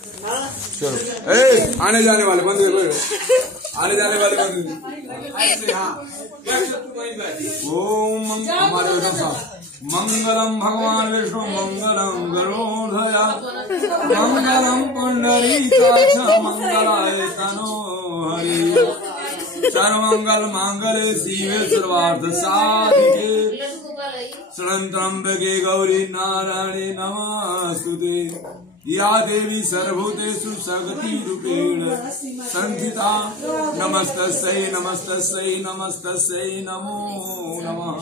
चलो आने जाने वाले बंद, आने जाने वाले बंद। ओम हमारे मंगलम भगवान विष्णु मंगलम गरुड़ध्वजा मंगलम पुंडरीकाक्ष मंगलाय तनो हरि सर्वमंगल मांगल्ये शिवे सर्वार्थ साधिके त्र्यंबके गौरी नारायणी नमोस्तुते। या देवी सर्वभूतेषु सर्वगति रूपेण संस्थिता नमस्तस्यै नमस्तस्यै नमस्तस्यै नमो नमः।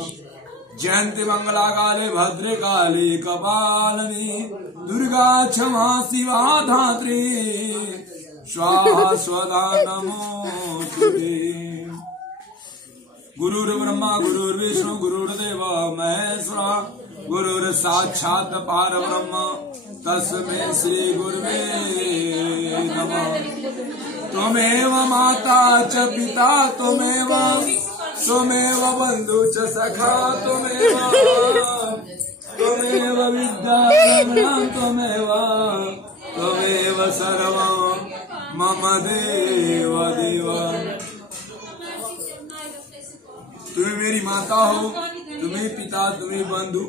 जयंती मंगला काले भद्रे काले कपालिनी दुर्गा क्षमा शिवा धात्री स्वाहा स्वधा नमोस्तुते। गुरुर्ब्रह्मा गुरुर्विष्णु गुरुर्देव महेश्वरा गुरुर् साक्षात् परब्रह्म तस्मै श्री गुरुवे नमः। त्वमेव माता च पिता त्वमेव त्वमेव बन्धु च सखा त्वमेव विद्या त्वमेव सर्वं मम देव देव। तुम्हें मेरी माता हो, तुम्हें पिता, तुम्हें बंधु,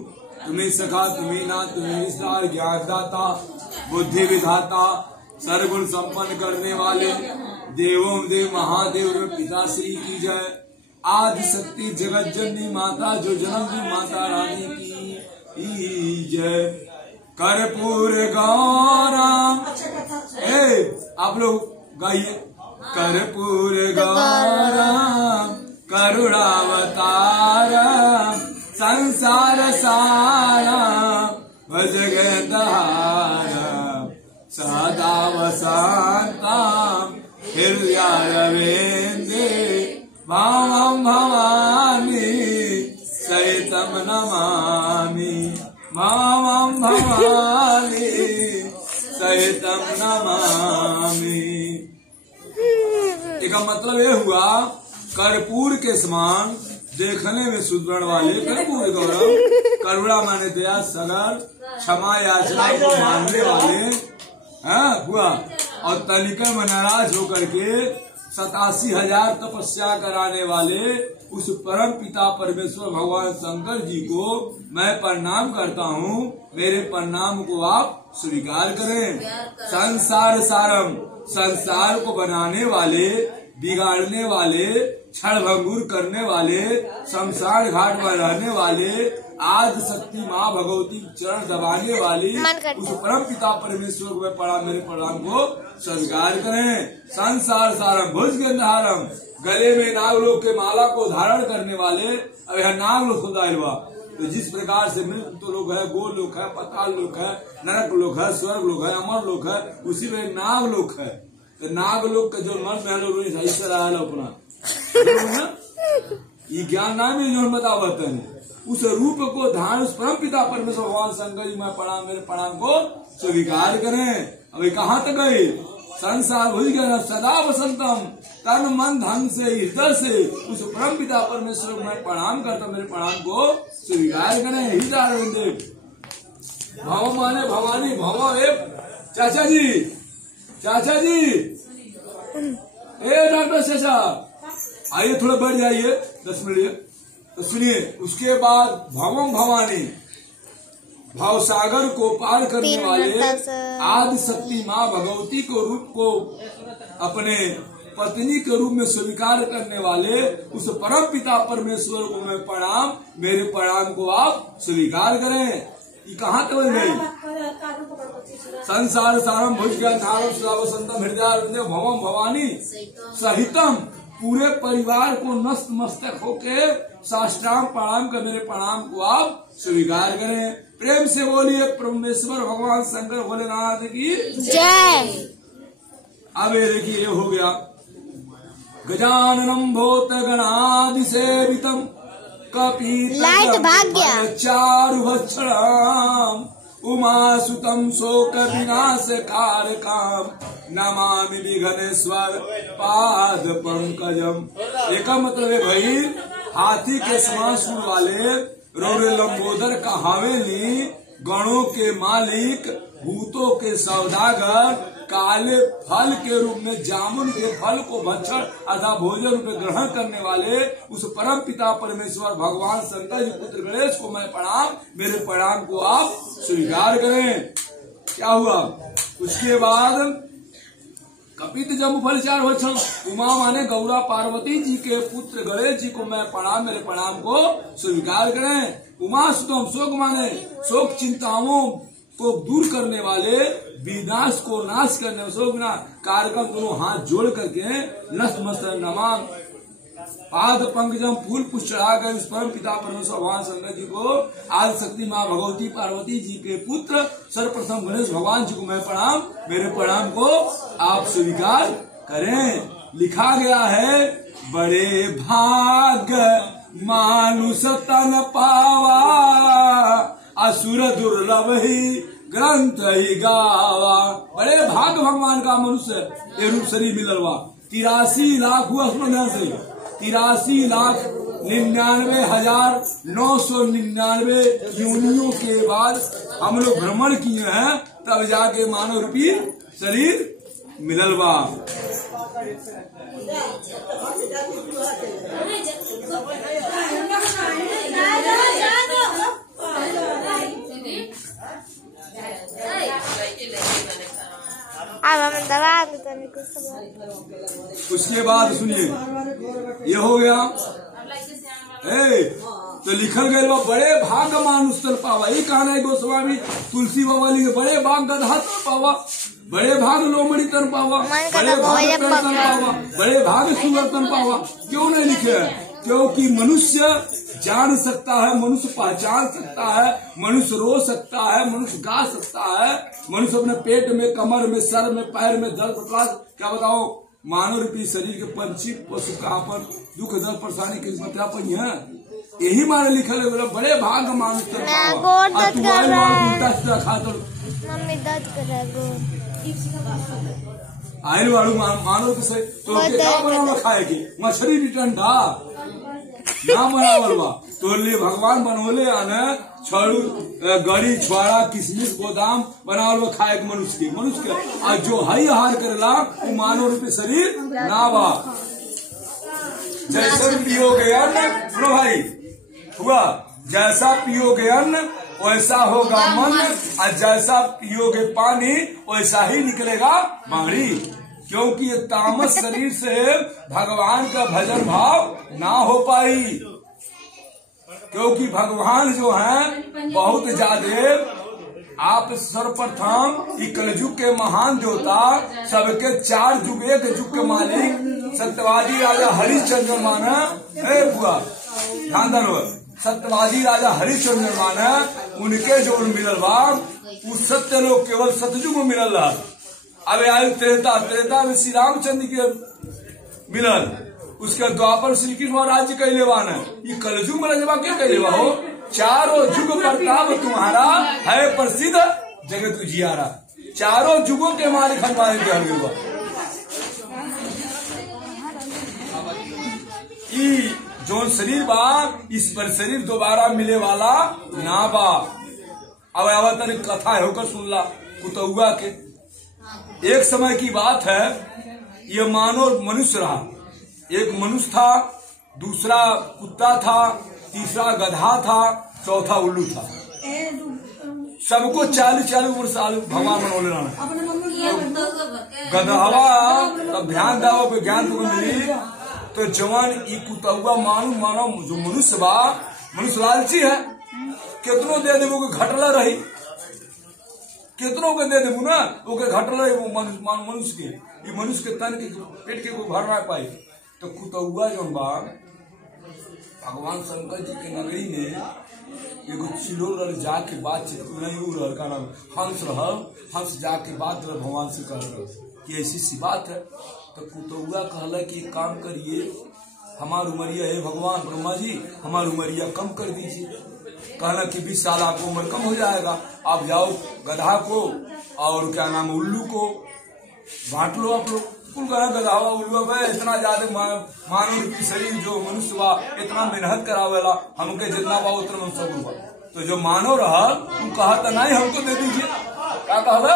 तुम्हें सखा, तुम्हें नाथ, तुम्हें विस्तार ज्ञानदाता बुद्धि विधाता सर्वगुण संपन्न करने वाले देवों देव महादेव पिताश्री की जय। आदि शक्ति जगत जननी माता जो जन्म दी माता रानी की जय। कर्पूर गौरम आप लोग गाइए। कर्पूर गौरम करुणावतारम संसार सारम भजगंधारम सदा वसंतम हृदयारविंदे भावं भवानी सहितं नमामि भावं भवानी सहितं नमामि। इसका मतलब ये हुआ कर्पूर के समान देखने में सुदृढ़ वाले कर्पूर गौरव करुणा माने दया सगर क्षमा याचना को मानने वाले हुआ और तनिकर में नाराज होकर के 87,000 तपस्या कराने वाले उस परम पिता परमेश्वर भगवान शंकर जी को मैं प्रणाम करता हूँ। मेरे प्रणाम को आप स्वीकार करें। संसार सारम संसार को बनाने वाले बिगाड़ने वाले क्षण भंगुर करने वाले शमशान घाट पर रहने वाले आदि शक्ति माँ भगवती चरण दबाने वाली उस परम पिता परमेश्वर को मैं प्रणाम मेरे प्रणाम को स्वीकार करें। संसार सारम भुजगंधारम गले में नागलोक के माला को धारण करने वाले अब यह नागलोक खुदा हुआ। तो जिस प्रकार से मृत तो लोग है, गोल लोक है, पताल लोक है, नरक लोक है, स्वर्ग लोक है, अमर लोक है, उसी में नागलोक है। तो नागलोक का जो मन में लोग ऐसा रहा अपना ये ज्ञान नाम है जो बतावत है उस रूप को धारण उस परम पिता परमेश्वर भगवान शंकर जी मैं प्रणाम मेरे प्रणाम को स्वीकार करें। अभी कहाँ तक गए? संसार भूल गया सदा वसंतम तन मन धन से हृदय से उस परम पिता परमेश्वर को मैं प्रणाम करता मेरे प्रणाम को स्वीकार करें। हृदय भव माने भवानी भव चाचा जी ए डॉक्टर चाचा आइए थोड़ा बढ़ जाइए 10 मिनट। तो सुनिए उसके बाद भवम भवानी भाव सागर को पार करने वाले आदि शक्ति माँ भगवती को रूप को अपने पत्नी के रूप में स्वीकार करने वाले उस परम पिता परमेश्वर को मैं प्रणाम मेरे प्रणाम को आप स्वीकार करें। ये कहाँ तक बन गई? संसार सारम भुज ज्ञान वसंतम हृदय भवम भवानी सहितम पूरे परिवार को नस्त मस्तक होके साष्टांग प्रणाम कर मेरे प्रणाम को आप स्वीकार करें। प्रेम से बोलिए परमेश्वर भगवान शंकर भोलेनाथ की जय। अब ये देखिए ये हो गया गजाननम भूत गणादि सेवितम कपीतम चारु भक्षणम उमासुतम शोक विनाश कारकम नमामि विघ्नेश्वर पाद पंकजम। एक मतलब है भाई हाथी के समान सूंड वाले रौरे लंबोदर कहावेली गणों के मालिक भूतों के सौदागर काले फल के रूप में जामुन के फल को भक्षण अथवा भोजन रूप में ग्रहण करने वाले उस परम पिता परमेश्वर भगवान शंकर जी पुत्र गणेश को मैं प्रणाम, मेरे प्रणाम को आप स्वीकार करें। क्या हुआ? उसके बाद कपित जम्बू फल 4 वचन, उमा माने गौरा पार्वती जी के पुत्र गणेश जी को मैं प्रणाम, मेरे प्रणाम को स्वीकार करें। उमा सुतम शोक माने शोक चिंताओं को दूर करने वाले, विनाश को नाश करने वाले, शोक ना कार्यक्रम दोनों हाथ जोड़ करके नतमस्त नमाम पाद पंकजम फूल पुष्प चढ़ाकर इस परम पिता परमेश्वर भगवान शंकर जी को आदि शक्ति माँ भगवती पार्वती जी के पुत्र सर्वप्रथम गणेश भगवान जी को मैं प्रणाम, मेरे प्रणाम को आप स्वीकार करें। लिखा गया है बड़े भाग मानुष तन पावा, असुर दुर्लभ ही ग्रंथ ही गावा। बड़े भाग भगवान का मनुष्य ये रूप शरीर मिलवा। 83 लाख हुआ, सुनो ध्यान से, 83,99,999 योनियों के बाद हम लोग भ्रमण किए हैं, तब जाके मानव रूपी शरीर मिलल बा। उसके बाद सुनिए, ये हो गया। तो लिखल गए बड़े भाग मानुष तर पावा, ये कहना है गोस्वामी तुलसी बाबा लिखे बड़े भाग गधा तर पावा, बड़े भाग लोमड़ी तर पावा, बड़े भाग तर पावा, बड़े भाग सुगर तर पावा। क्यों नहीं लिखे है? क्योंकि मनुष्य जान सकता है, मनुष्य पहचान सकता है, मनुष्य रो सकता है, मनुष्य गा सकता है, मनुष्य अपने पेट में, कमर में, सर में, पैर में दर्द क्या बताओ, मानव रूपी शरीर के पंछी पशु का अपन दुख दर्द परेशानी की पर है। यही माने लिखल है बड़े भाग मानुष आयल वालू मानव के से तो क्या बनावा खाएगी? मछली भी ठंडा ना बनावल बा, तो लिए भगवान बनोले आने छड़ू गड़ी छुआरा किशमिश गोदाम बनावल खाए के मनुष्य के और जो हई आहार करेला वो मानव रूपी शरीर ना बा। जैसा पियोगे अन्न, सुनो भाई हुआ, जैसा पियोगे अन्न वैसा होगा मन, और जैसा पियोगे पानी वैसा ही निकलेगा बाणी। क्योंकि ये तामस शरीर से भगवान का भजन भाव ना हो पाई, क्योंकि भगवान जो हैं बहुत ज्यादा, आप सर्वप्रथम कलयुग के महान देवता, सबके 4 युग, एक युग के मालिक सत्यवादी राजा हरिश्चंद्र माना है बुआ, ध्यान दो, सत्यवादी राजा हरिश्चंद्र माना, उनके जो मिलल बा उस सत्य लोग केवल सतयुग में मिलल रहा। अब आयु त्रेता में श्री रामचंद्र के मिलल, उसके द्वापर श्री कृष्ण राज्य कैले बान, ये कलयुग में रजवा के कैले हो। 4 युग प्रताप तुम्हारा है प्रसिद्ध जगत उजियारा, 4 युगों के मालिक हनुमान जी हुआ। जो शरीर बा इस पर शरीर दोबारा मिले वाला ना बा। अब अवतरी कथा है होकर सुन ला कुतुआ के। एक समय की बात है, ये मानव मनुष्य रहा, एक मनुष्य था, दूसरा कुत्ता था, तीसरा गधा था, चौथा उल्लू था। सबको 40-40 वर्ष भगवान मनोले रहना। गधवा तब ध्यान दाओ ज्ञान को मिली, तो जवान ई कुतुआ मानो जो मनुष्य बा, मनुष्य लालची है, कितनों दे देवो के घटला रही, कितनों के दे देवो ना वो के घटला रही, वो मनुष्य के, ये मनुष्य के तन के पेट के को भर ना पाई। तो कुतुआ जो बा भगवान शंकर जी के नगरी में एगो चिड़ोर जाके बातचीत नहीं रहा का नाम हंस रहल, हंस जाके बात भगवान से कह रहा कि ऐसी सी बात है। तो कुतुआ कहला कि काम करिए, हमार उमरिया है भगवान ब्रह्मा जी, हमार उमरिया कम कर दीजिए। कहना कि 20 साल आपको उम्र कम हो जाएगा, आप जाओ गधा को और क्या नाम उल्लू को बांट लो आप लोग। कुल गधावा उल्लू है इतना ज्यादा मानव रूपी शरीर जो मनुष्य बा इतना मेहनत करावेला, हमके जितना बा उतना मनुष्य बा। तो जो मानव रहा तुम कहा था नहीं हमको दे दीजिए, क्या कहला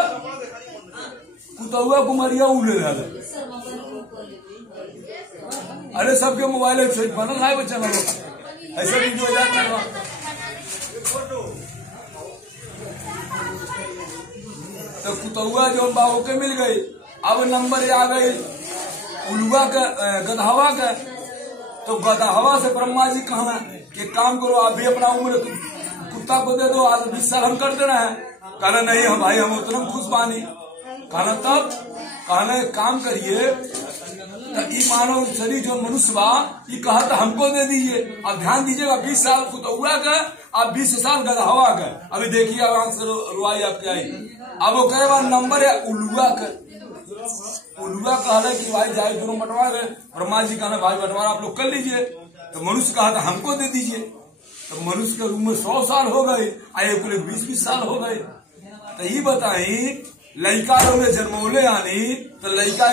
कुतुआ कुमरिया उड़े रहा। अरे सबके मोबाइल से बनल है बच्चा ऐसा वीडियो जाता। तो कुतुआ जो बाबू के मिल गई, अब नंबर आ गई उलुआ का गदहवा का। तो गदहवा से ब्रह्मा जी कहना कि काम करो आप भी अपना उम्र कुत्ता को दे दो, आज 20 साल हम कर देना है। कहना नहीं हम भाई हम उतना खुश बानी। कहना तब कहना काम करिए तो मानव शरीर जो मनुष्य बा ये कहा था हमको दे दीजिए। अब ध्यान दीजिएगा 20 साल कुतुआ का अब 20 साल गदहवा का। अभी देखिए आराम से रुआई आपकी आई। अब वो कहे बाद नंबर है उलुआ का। उलुआ कहा कि भाई जाए दोनों बंटवा गए। ब्रह्मा जी कहना भाई बंटवारा आप लोग कर लीजिए। तो मनुष्य कहा था हमको दे दीजिए। तो मनुष्य के उम्र 100 साल हो गए, आए पूरे 20-20 साल हो गए। तो ये बताई लड़का लोग जन्मौले आनी तो लड़का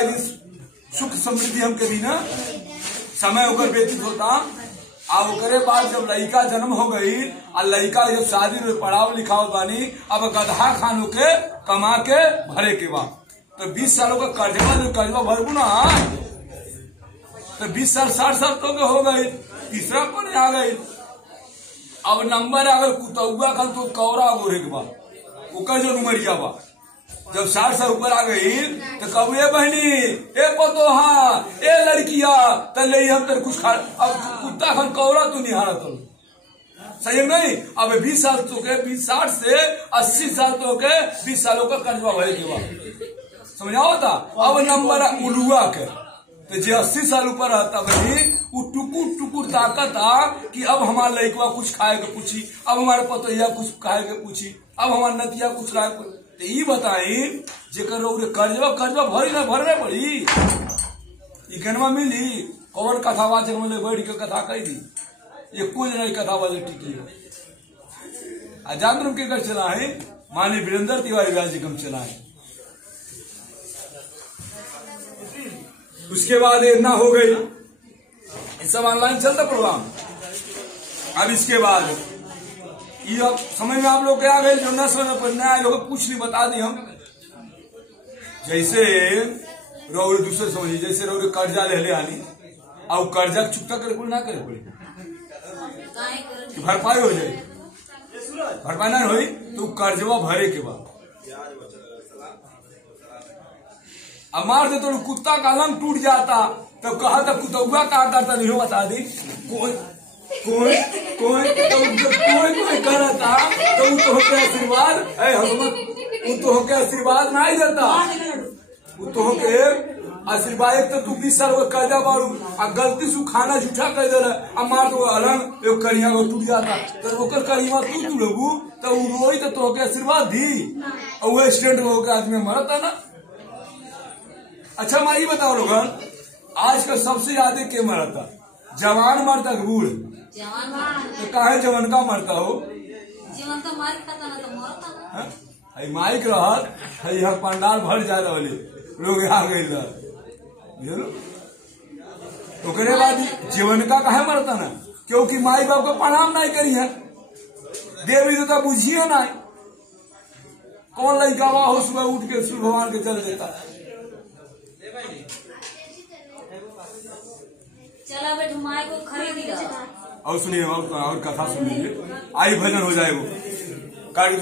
सुख समृद्धि हम कभी ना समय होकर व्यतीत होता। अब ओकरे बाद जब लड़का जन्म हो गई और लड़का जब शादी में पढ़ाओ लिखाओ बानी, अब गधा खानों के कमा के भरे के बाद तो 20 सालों का कर्जवा भरबू ना। तो 20 साल 60 साल तो के हो गई, तीसरा पर आ गई। अब नंबर अगर कुतुआ का तो कौरा गोरे के बाद ओकर जो नुमरिया बा जब 60 साल ऊपर आ गई तो कब ए बहनी ए पतोहा ए लड़किया तो ले हम तेरे कुछ खा। अब कुत्ता खान कौरा तू निहारा तो सही नहीं। अब 20 साल तो के 60 से 80 साल तो के 20 सालों का कर्जवा भरे के बाद समझाओ था। अब नंबर उलुआ के तो जो 80 साल ऊपर रहता भाई वो टुकुर टुकुर ताकत कि अब हमारा लड़कवा कुछ खाए के पूछी, अब हमारे पतोहिया कुछ खाए के पूछी, अब हमारे नतिया कुछ खाए। तो ये बताई जेकर कर्जवा भरी ना भरने पड़ी इकनवा मिली कौन कथा वाचक में बैठ के कथा कही दी। ये कुछ नहीं कथा वाले टिकी आजाद के घर चला है माननीय वीरेंद्र तिवारी व्यास जी कम चला है। उसके बाद ये ना हो गई, सब ऑनलाइन चलता प्रोग्राम। अब इसके बाद ये अब समझ में आप लोग क्या गए जो न समझ में नया लोग कुछ नहीं बता दी हम। जैसे रोड दूसरे समझिए जैसे रोड कर्जा ले आनी और कर्जा चुकता करे पड़े ना करे पड़े भरपाई हो जाए, भरपाई ना हो तो कर्जवा भरे के बाद अब मार दे तो कुत्ता का अलंग टूट जाता। तो कहा था कुतुआ का आता नहीं हो बता दी कोई कोई कोई कर था तो तो होके आशीर्वाद वो तो होके आशीर्वाद नहीं देता। वो तो होके आशीर्वाद एक तो तू 20 साल का कर्जा बारू और गलती से खाना झूठा कर दे रहा मार दो अलग एक करिया को टूट जाता तो ओकर करिया तू लोगू तो रोई तो होके आशीर्वाद दी और वो स्टैंड में होकर आदमी मरता ना। अच्छा मैं ये बताओ लोग आज का सबसे ज्यादा के मरता जवान मरता बूढ़ तो काहे जवान का मरता हो जीवन तो मार खाता ना तो मरता ना। माइक रहत है पंडाल भर जा रहे लोग आ गए ओकरे बाद जीवन का काहे मरता ना क्योंकि माई बाप को प्रणाम नहीं करी है देवी देवता बुझिए ना कौन लड़का हो सुबह उठ के सूर्य भगवान के चल देता। चला बेट माई को खरीदी और सुनिए और कथा सुनिए आई भजन हो जाए वो कार्य